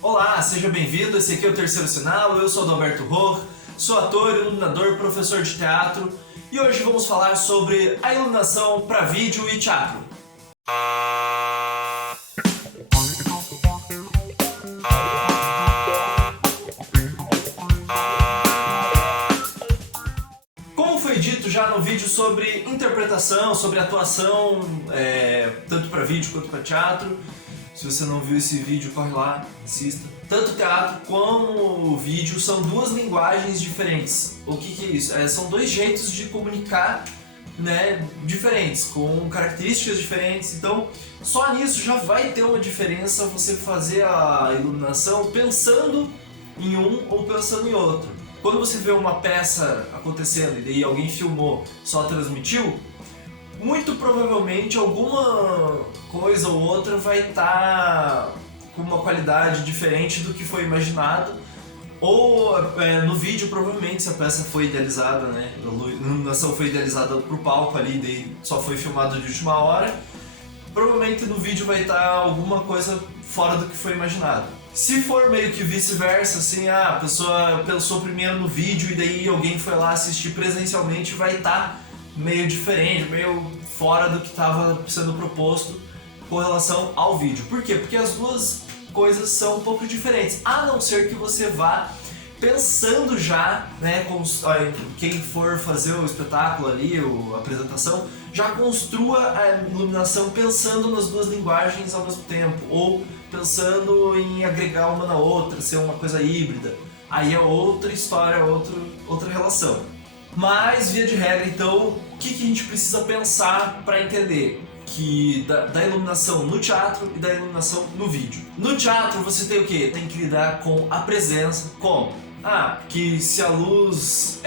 Olá, seja bem-vindo, esse aqui é o Terceiro Sinal, eu sou Adalberto Rohr, sou ator, iluminador, professor de teatro e hoje vamos falar sobre a iluminação para vídeo e teatro. Como foi dito já no vídeo sobre interpretação, sobre atuação, tanto para vídeo quanto para teatro, se você não viu esse vídeo, corre lá, assista. Tanto teatro como o vídeo são duas linguagens diferentes. O que é isso? São dois jeitos de comunicar, né, diferentes, com características diferentes. Então, só nisso já vai ter uma diferença você fazer a iluminação pensando em um ou pensando em outro. Quando você vê uma peça acontecendo e daí alguém filmou, só transmitiu, muito provavelmente alguma coisa ou outra vai estar com uma qualidade diferente do que foi imaginado. Ou no vídeo, provavelmente, se a peça foi idealizada, né? A iluminação foi idealizada pro palco ali, daí só foi filmado de última hora. Provavelmente no vídeo vai estar alguma coisa fora do que foi imaginado. Se for meio que vice-versa, assim, a pessoa pensou primeiro no vídeo e daí alguém foi lá assistir presencialmente, vai estar meio diferente, meio fora do que estava sendo proposto com relação ao vídeo. Por quê? Porque as duas coisas são um pouco diferentes, a não ser que você vá pensando já, né, quem for fazer o espetáculo ali, a apresentação, já construa a iluminação pensando nas duas linguagens ao mesmo tempo, ou pensando em agregar uma na outra, ser uma coisa híbrida. Aí é outra história, outra relação. Mas, via de regra, então, o que a gente precisa pensar para entender que da iluminação no teatro e da iluminação no vídeo? No teatro você tem o quê? Tem que lidar com a presença. Como? Que se a luz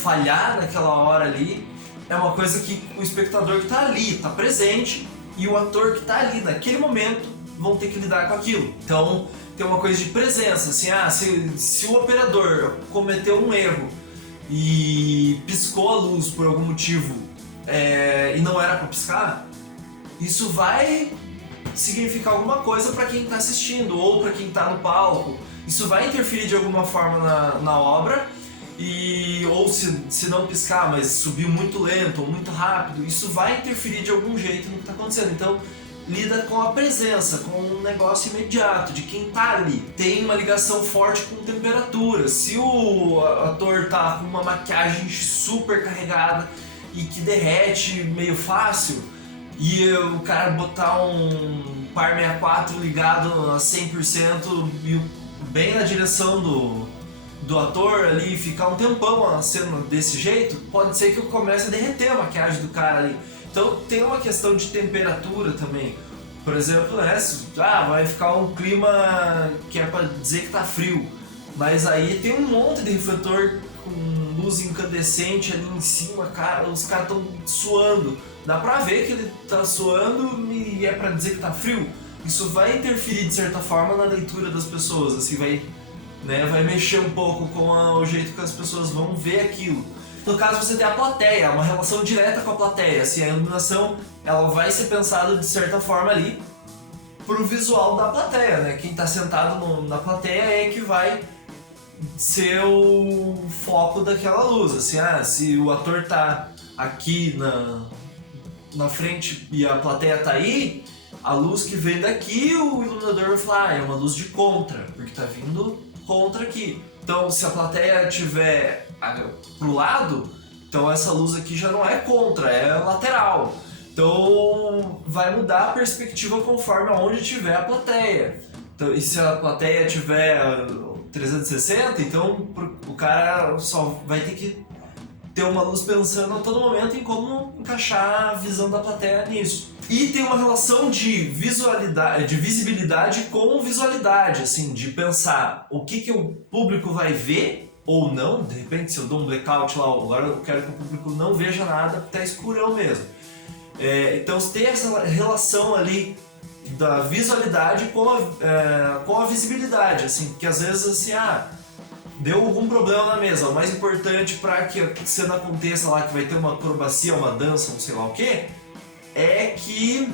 falhar naquela hora ali, é uma coisa que o espectador que está ali, está presente, e o ator que está ali naquele momento vão ter que lidar com aquilo. Então tem uma coisa de presença, assim, se o operador cometeu um erro e piscou a luz por algum motivo e não era para piscar, isso vai significar alguma coisa para quem está assistindo ou para quem está no palco. Isso vai interferir de alguma forma na obra, ou se não piscar, mas subir muito lento ou muito rápido, isso vai interferir de algum jeito no que está acontecendo. Então, lida com a presença, com um negócio imediato de quem está ali. Tem uma ligação forte com temperatura. Se o ator está com uma maquiagem super carregada e que derrete meio fácil, e o cara botar um par 64 ligado a 100% e bem na direção do ator ali, ficar um tempão sendo desse jeito, pode ser que comece a derreter a maquiagem do cara ali. Então tem uma questão de temperatura também. Por exemplo, vai ficar um clima que é para dizer que tá frio, mas aí tem um monte de refletor com luz incandescente ali em cima, cara, os caras estão suando. Dá pra ver que ele tá suando e é pra dizer que tá frio. Isso vai interferir de certa forma na leitura das pessoas, assim, vai mexer um pouco com o jeito que as pessoas vão ver aquilo. No caso, você tem a plateia, uma relação direta com a plateia. Assim, a iluminação ela vai ser pensada de certa forma ali pro visual da plateia, né? Quem tá sentado na plateia é que vai ser o foco daquela luz. Assim, se o ator tá aqui na frente e a plateia tá aí, a luz que vem daqui, o iluminador vai falar, é uma luz de contra, porque tá vindo contra aqui. Então, se a plateia estiver pro lado, então essa luz aqui já não é contra, é lateral. Então, vai mudar a perspectiva conforme aonde tiver a plateia. Então, e se a plateia tiver 360, então o cara só vai ter que ter uma luz pensando a todo momento em como encaixar a visão da plateia nisso. E tem uma relação de visualidade, de visibilidade com visualidade, assim, de pensar o que o público vai ver ou não. De repente, se eu dou um blackout lá, agora eu quero que o público não veja nada, tá escurão mesmo. Então tem essa relação ali da visualidade com a visibilidade, assim, porque às vezes assim, deu algum problema na mesa, o mais importante para que a cena aconteça lá, que vai ter uma acrobacia, uma dança, não sei lá o que, é que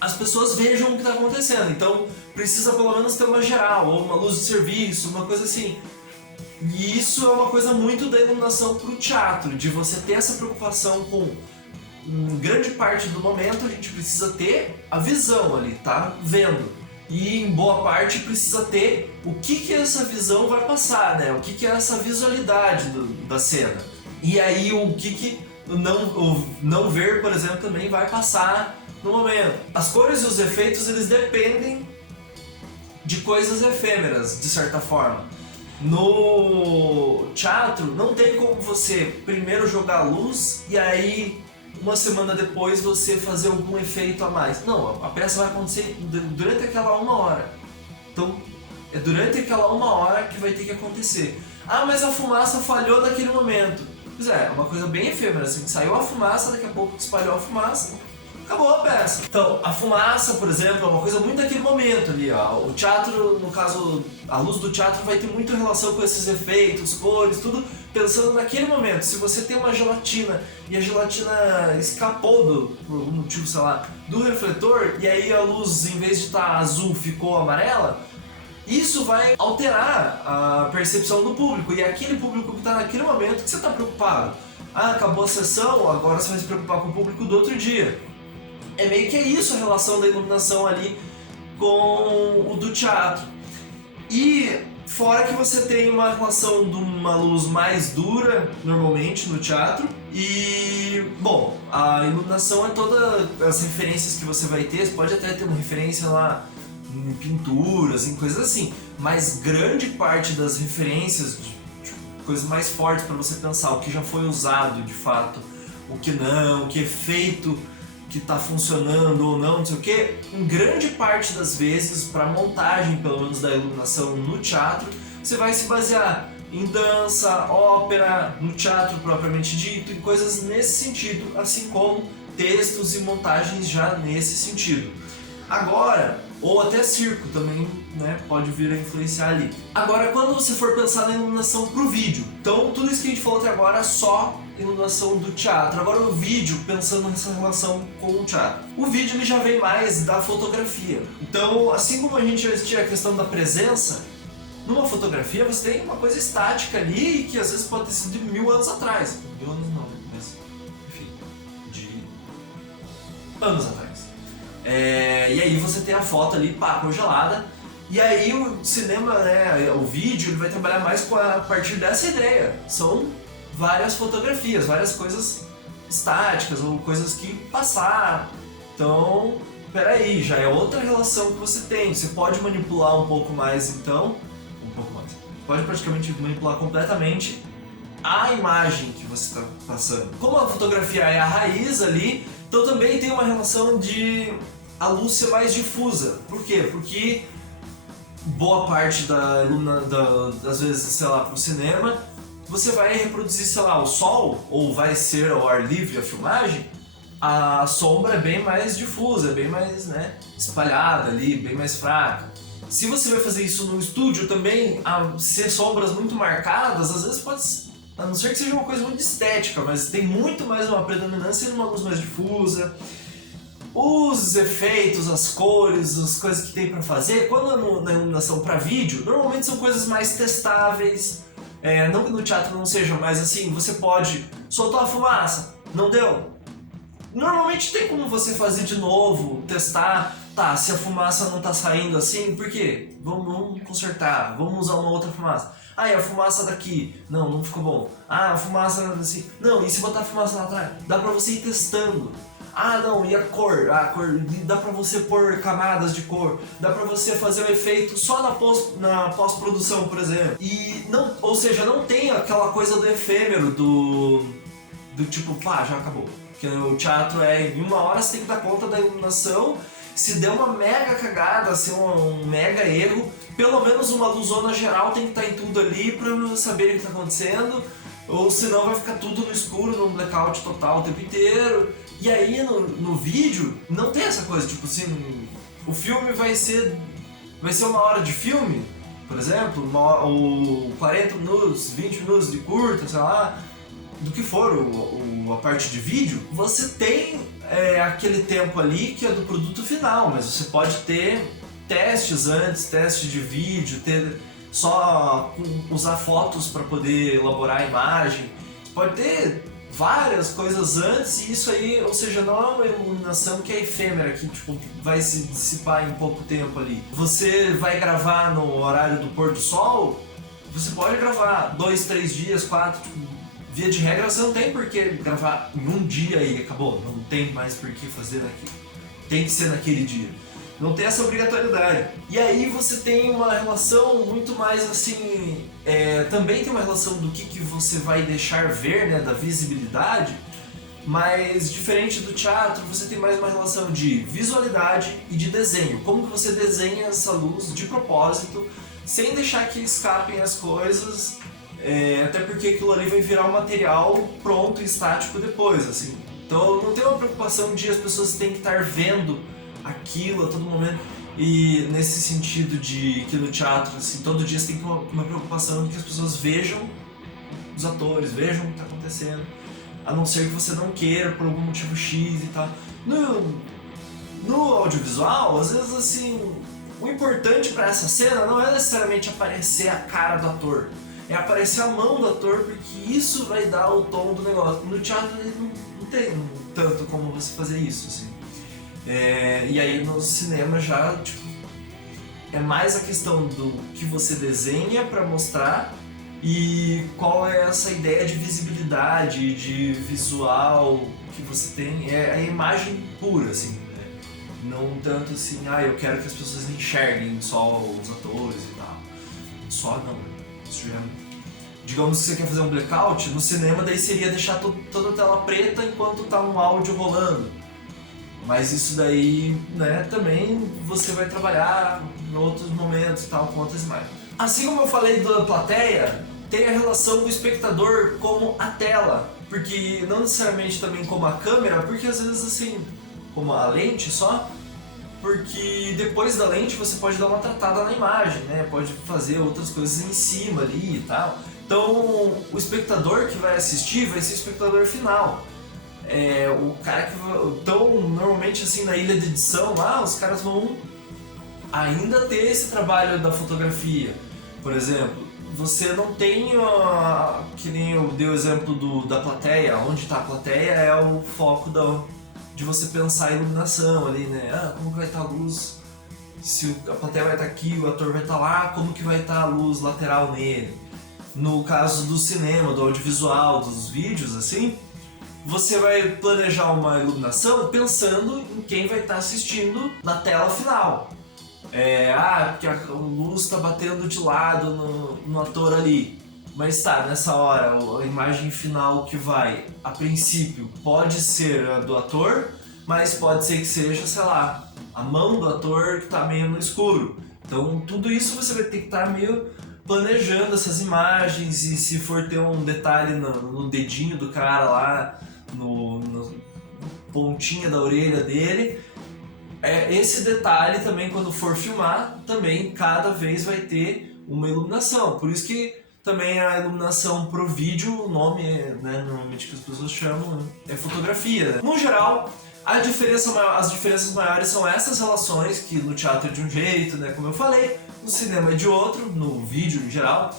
as pessoas vejam o que está acontecendo. Então precisa pelo menos ter uma geral, ou uma luz de serviço, uma coisa assim. E isso é uma coisa muito da iluminação para o teatro, de você ter essa preocupação com grande parte do momento a gente precisa ter a visão ali, tá vendo. E em boa parte precisa ter o que essa visão vai passar, né? O que é essa visualidade da cena. E aí o o não ver, por exemplo, também vai passar no momento. As cores e os efeitos, eles dependem de coisas efêmeras, de certa forma. No teatro, não tem como você primeiro jogar a luz e aí uma semana depois você fazer algum efeito a mais. Não, a peça vai acontecer durante aquela 1 hora. Então, é durante aquela 1 hora que vai ter que acontecer. Ah, mas a fumaça falhou naquele momento. Pois é uma coisa bem efêmera, assim, saiu a fumaça, daqui a pouco espalhou a fumaça, acabou a peça. Então, a fumaça, por exemplo, é uma coisa muito daquele momento ali, ó. O teatro, no caso, a luz do teatro vai ter muita relação com esses efeitos, cores, tudo pensando naquele momento. Se você tem uma gelatina e a gelatina escapou por algum motivo, sei lá, do refletor, e aí a luz, em vez de estar azul, ficou amarela, isso vai alterar a percepção do público. E é aquele público que está naquele momento que você está preocupado. Ah, acabou a sessão, agora você vai se preocupar com o público do outro dia. É meio que isso a relação da iluminação ali com o do teatro. E fora que você tem uma relação de uma luz mais dura, normalmente, no teatro. E, bom, a iluminação é todas as referências que você vai ter. Você pode até ter uma referência lá em pinturas, em coisas assim. Mas grande parte das referências, coisas mais fortes para você pensar, o que já foi usado de fato, o que não, o que é feito, que está funcionando ou não, não sei o que, em grande parte das vezes, para montagem pelo menos da iluminação no teatro, você vai se basear em dança, ópera, no teatro propriamente dito, em coisas nesse sentido, assim como textos e montagens já nesse sentido. Agora, ou até circo também, né, pode vir a influenciar ali. Agora, quando você for pensar na iluminação para o vídeo, então tudo isso que a gente falou até agora é só iluminação do teatro. Agora o vídeo, pensando nessa relação com o teatro. O vídeo ele já vem mais da fotografia. Então, assim como a gente já tinha a questão da presença, numa fotografia você tem uma coisa estática ali que às vezes pode ter sido de 1000 anos atrás. 1000 anos não, mas enfim, de anos atrás. E aí você tem a foto ali, pá, congelada. E aí o cinema, né, o vídeo, ele vai trabalhar mais a partir dessa ideia. São várias fotografias, várias coisas estáticas ou coisas que passaram. Então, peraí, já é outra relação que você tem. Você pode manipular um pouco mais, então, pode praticamente manipular completamente a imagem que você está passando. Como a fotografia é a raiz ali, então também tem uma relação de a luz ser mais difusa. Por quê? Porque boa parte das vezes, sei lá, pro cinema, você vai reproduzir, sei lá, o sol, ou vai ser ao ar livre a filmagem, a sombra é bem mais difusa, é bem mais, né, espalhada ali, bem mais fraca. Se você vai fazer isso no estúdio também, ser sombras muito marcadas, às vezes pode, a não ser que seja uma coisa muito estética, mas tem muito mais uma predominância numa luz mais difusa. Os efeitos, as cores, as coisas que tem pra fazer, quando na iluminação para vídeo, normalmente são coisas mais testáveis. Não que no teatro não seja, mas assim, você pode soltar a fumaça, não deu? Normalmente tem como você fazer de novo, testar, tá, se a fumaça não tá saindo assim, por quê? Vamos consertar, vamos usar uma outra fumaça. Ah, e a fumaça daqui, não ficou bom. Ah, a fumaça assim, não, e se botar a fumaça lá atrás? Dá pra você ir testando. Ah, não, e a cor, dá pra você pôr camadas de cor, dá pra você fazer o efeito só na pós-produção, por exemplo. E não, ou seja, não tem aquela coisa do efêmero, do tipo, pá, já acabou. Porque o teatro em 1 hora você tem que dar conta da iluminação. Se der uma mega cagada, assim, um mega erro, pelo menos uma luzona geral tem que estar em tudo ali pra saber o que tá acontecendo. Ou senão vai ficar tudo no escuro, num blackout total o tempo inteiro. E aí no vídeo não tem essa coisa, tipo assim, o filme vai ser 1 hora de filme, por exemplo, ou 40 minutos, 20 minutos de curta, sei lá, do que for a parte de vídeo, você tem aquele tempo ali que é do produto final, mas você pode ter testes antes, teste de vídeo, só usar fotos para poder elaborar a imagem. Você pode ter várias coisas antes e isso aí, ou seja, não é uma iluminação que é efêmera, que tipo, vai se dissipar em pouco tempo ali. Você vai gravar no horário do pôr do sol, você pode gravar 2, 3 dias, 4, tipo, via de regra você não tem por que gravar em um dia e acabou, não tem mais por que fazer naquilo. Tem que ser naquele dia. Não tem essa obrigatoriedade. E aí você tem uma relação muito mais assim... também tem uma relação do que você vai deixar ver, né, da visibilidade, mas diferente do teatro, você tem mais uma relação de visualidade e de desenho. Como que você desenha essa luz de propósito, sem deixar que escapem as coisas, até porque aquilo ali vai virar um material pronto e estático depois, assim. Então não tem uma preocupação de as pessoas têm que estar vendo aquilo a todo momento, e nesse sentido de que no teatro, assim, todo dia você tem uma preocupação de que as pessoas vejam os atores, vejam o que está acontecendo, a não ser que você não queira por algum motivo X e tal. No audiovisual, às vezes assim, o importante para essa cena não é necessariamente aparecer a cara do ator, é aparecer a mão do ator, porque isso vai dar o tom do negócio. No teatro não tem tanto como você fazer isso, assim. E aí no cinema já, tipo, é mais a questão do que você desenha para mostrar e qual é essa ideia de visibilidade, de visual que você tem, é a imagem pura, assim, né? Não tanto assim, eu quero que as pessoas enxerguem só os atores e tal. Só não, isso já... Digamos que você quer fazer um blackout, no cinema daí seria deixar toda a tela preta enquanto tá um áudio rolando. Mas isso daí, né, também você vai trabalhar em outros momentos, tal, com outras imagens. Assim como eu falei da plateia, tem a relação do espectador como a tela, porque não necessariamente também como a câmera, porque às vezes assim, como a lente só, porque depois da lente você pode dar uma tratada na imagem, né, pode fazer outras coisas em cima ali e tal. Então o espectador que vai assistir vai ser o espectador final. O cara que vai... Então, normalmente assim, na ilha de edição lá, os caras vão ainda ter esse trabalho da fotografia. Por exemplo, você não tem, que nem eu dei o exemplo da plateia, onde está a plateia é o foco de você pensar a iluminação ali, né? Como que vai estar a luz? Se a plateia vai estar aqui, o ator vai estar lá, como que vai estar a luz lateral nele? No caso do cinema, do audiovisual, dos vídeos, assim, você vai planejar uma iluminação pensando em quem vai estar assistindo na tela final. Porque a luz está batendo de lado no ator ali. Mas tá, nessa hora, a imagem final que vai, a princípio, pode ser a do ator, mas pode ser que seja, sei lá, a mão do ator que está meio no escuro. Então tudo isso você vai ter que estar meio planejando essas imagens, e se for ter um detalhe no dedinho do cara lá, no pontinha da orelha dele, esse detalhe também, quando for filmar, também cada vez vai ter uma iluminação. Por isso que também a iluminação pro vídeo, o nome, né, normalmente que as pessoas chamam, é fotografia, né? No geral, as diferenças maiores são essas relações, que no teatro é de um jeito, né, como eu falei, no cinema é de outro, no vídeo em geral.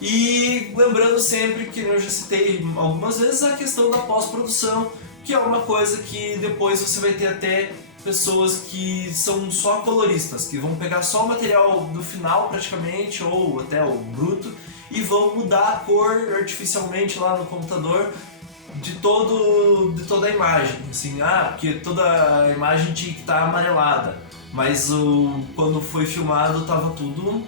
E lembrando sempre, que eu já citei algumas vezes, a questão da pós-produção, que é uma coisa que depois você vai ter até pessoas que são só coloristas, que vão pegar só o material do final praticamente, ou até o bruto, e vão mudar a cor artificialmente lá no computador de toda a imagem. Assim, porque toda a imagem tinha que estar amarelada, mas quando foi filmado estava tudo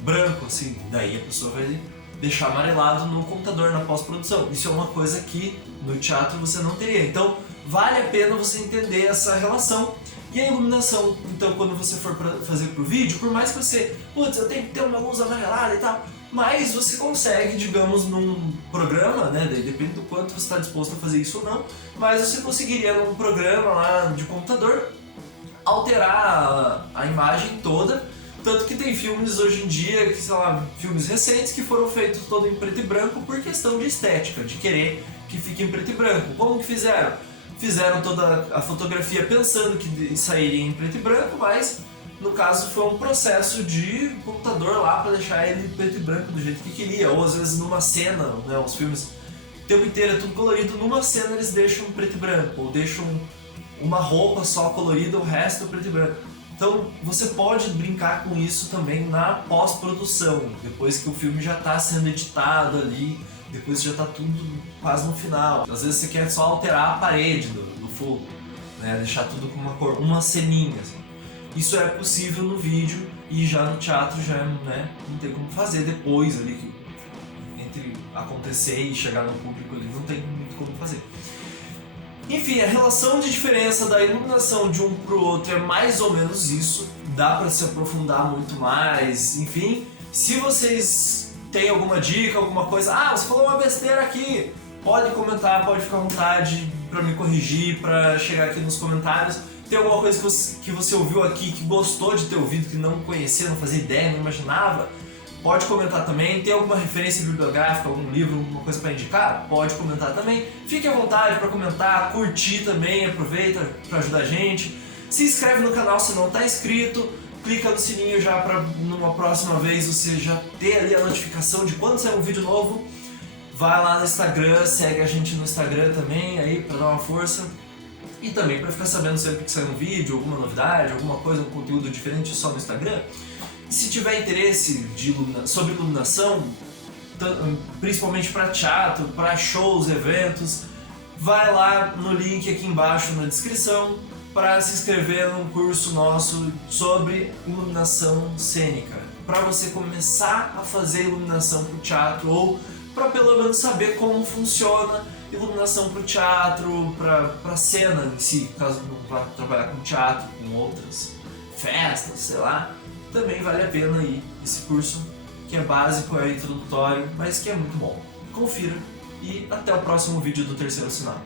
branco, assim, daí a pessoa vai deixar amarelado no computador na pós-produção. Isso é uma coisa que no teatro você não teria. Então vale a pena você entender essa relação. E a iluminação, então, quando você for fazer pro vídeo, por mais que você, eu tenho que ter uma luz amarelada e tal, mas você consegue, digamos, num programa, né, depende do quanto você está disposto a fazer isso ou não, mas você conseguiria num programa lá de computador alterar a imagem toda. Tanto que tem filmes hoje em dia, sei lá, filmes recentes que foram feitos todo em preto e branco por questão de estética, de querer que fique em preto e branco. Como que fizeram? Fizeram toda a fotografia pensando que sairia em preto e branco, mas no caso foi um processo de computador lá para deixar ele preto e branco do jeito que queria, ou às vezes numa cena, né, os filmes o tempo inteiro é tudo colorido, numa cena eles deixam preto e branco, ou deixam uma roupa só colorida, o resto preto e branco. Então você pode brincar com isso também na pós-produção, depois que o filme já está sendo editado ali, depois já está tudo quase no final. Às vezes você quer só alterar a parede do full, né? Deixar tudo com uma cor, uma ceninha. Assim. Isso é possível no vídeo e já no teatro já, né, não tem como fazer depois ali, entre acontecer e chegar no público ali, não tem muito como fazer. Enfim, a relação de diferença da iluminação de um pro outro é mais ou menos isso, dá para se aprofundar muito mais, enfim. Se vocês têm alguma dica, alguma coisa, você falou uma besteira aqui, pode comentar, pode ficar à vontade para me corrigir, para chegar aqui nos comentários. Tem alguma coisa que você ouviu aqui, que gostou de ter ouvido, que não conhecia, não fazia ideia, não imaginava? Pode comentar também. Tem alguma referência bibliográfica, algum livro, alguma coisa para indicar? Pode comentar também. Fique à vontade para comentar, curtir também, aproveita para ajudar a gente. Se inscreve no canal se não está inscrito, clica no sininho já para numa próxima vez você já ter ali a notificação de quando sair um vídeo novo. Vai lá no Instagram, segue a gente no Instagram também aí para dar uma força. E também para ficar sabendo sempre que sai um vídeo, alguma novidade, alguma coisa, um conteúdo diferente só no Instagram. E se tiver interesse sobre iluminação, principalmente para teatro, para shows, eventos, vai lá no link aqui embaixo na descrição para se inscrever num curso nosso sobre iluminação cênica, para você começar a fazer iluminação para o teatro ou para pelo menos saber como funciona iluminação para o teatro, para a cena em si, caso não vá trabalhar com teatro, com outras festas, sei lá. Também vale a pena ir esse curso, que é básico, é introdutório, mas que é muito bom. Confira e até o próximo vídeo do Terceiro Sinal.